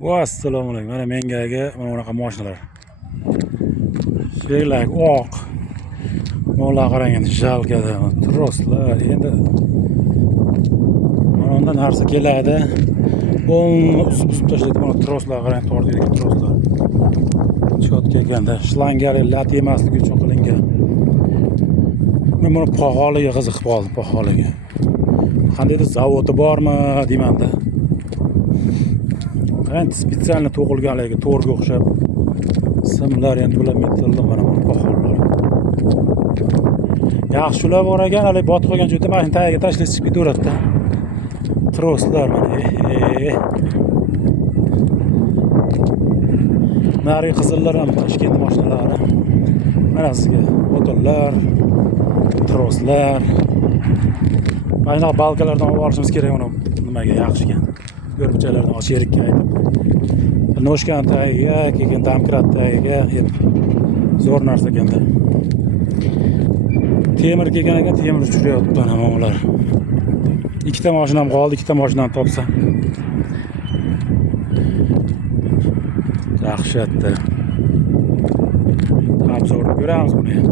Assalomu alaykum. Mana menga mana bunaqa mashinalar. She'rlar oq. Mo'la qarang endi jalkada, troslar. Endi mana undan narsa keladi. Bo'lni usib tashlaydi. Mana troslar qarang, tortiydigan troslar. Cho'tka ekanda, shlangari lat emasligi uchun qilingan. Men buni paxoliga qiziqib qoldim, paxoliga. Qandaydir zavodi bormi deymanda. Endi spesialni to'qilganligi to'rga o'xshab simlar endi bular metalldan mana bu paxollar. Yaxshi ular bor ekan, hali botib qolgan joyda mashina tagiga tashlab chiqib ketaveradi-da. Troslar mana. Nari qizillar ham Toshkent mashinalari. Mana sizga motorlar, troslar. Mana balkalardan olib olishimiz kerak uni nimaga yaxshi ekan. Ko'ribchalardan ochirikka aytib. Noshkan tagiga, keyin domkrat tagiga zo'r narsa ekanda. Temir kelgan ekan, temir uchiryapti mana ular. Ikkita mashinam qoldi, ikkita mashinani topsam. Dahshatda. Obzorni ko'ramiz buni ham.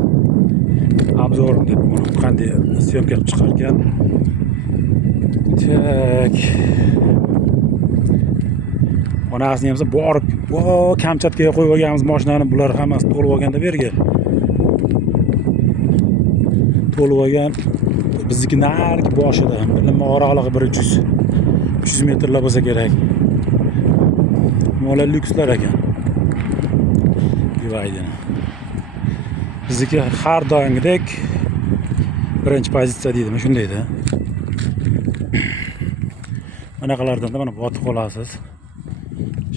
Obzor deb buni qanday syomka qilib chiqargan. Tak. Onasini ham borib, Kamchatkaga qo'yib olganmiz mashinani, bular hammasi to'lib olganda berga. To'lib olgan bizniki narigi boshida, bilma oraliqi 100 metrlar bo'lsa kerak. Mo'la lyukslar ekan. Divaydini. Bizniki har doimgidek birinchi pozitsiya deydimi, shundayda. Manaqalardan da mana botib qolasiz.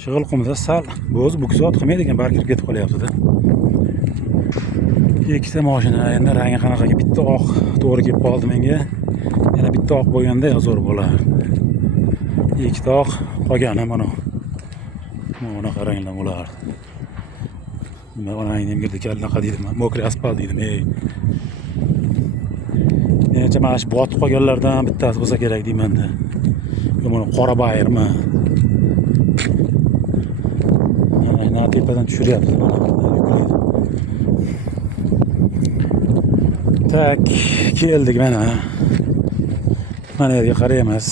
Shig'il qumda sal bo'z buksot qilmaydi ekan, barkirib ketib qolyapti-da. Ikkita mashina, endi rangi qanaqaga bitta oq to'g'ri kelib qoldi menga. Yana bitta oq bo'lganda zo'r bo'lar. Ikkita oq qolgani mana. Mana qaranglar ular. Nima onangni girdi kalla dedim, mokri asfalt dedim. Menimcha mana shu botib qolganlardan bittasi bo'lsa kerak deyman-da. Mana qora bayrmi? Mana tepadan tushiryapti mana. Yuklaydi. Tak, keldik mana. Mana yerga qaraymiz.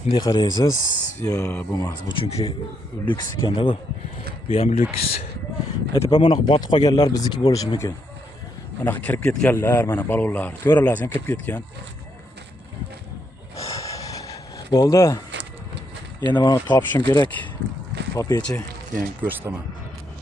Bunday qaraysiz, yo bo'lmas. Bu chunki lyuks ekanda bu. Bu ham lyuks. Aytib mana botib qolganlar bizniki bo'lishi mumkin. Mana kirib ketganlar, mana balonlar. To'ralasi ham kirib ketgan. Bo'ldi. Endi buni topishim kerak. Topaychi, keyin ko'rsataman.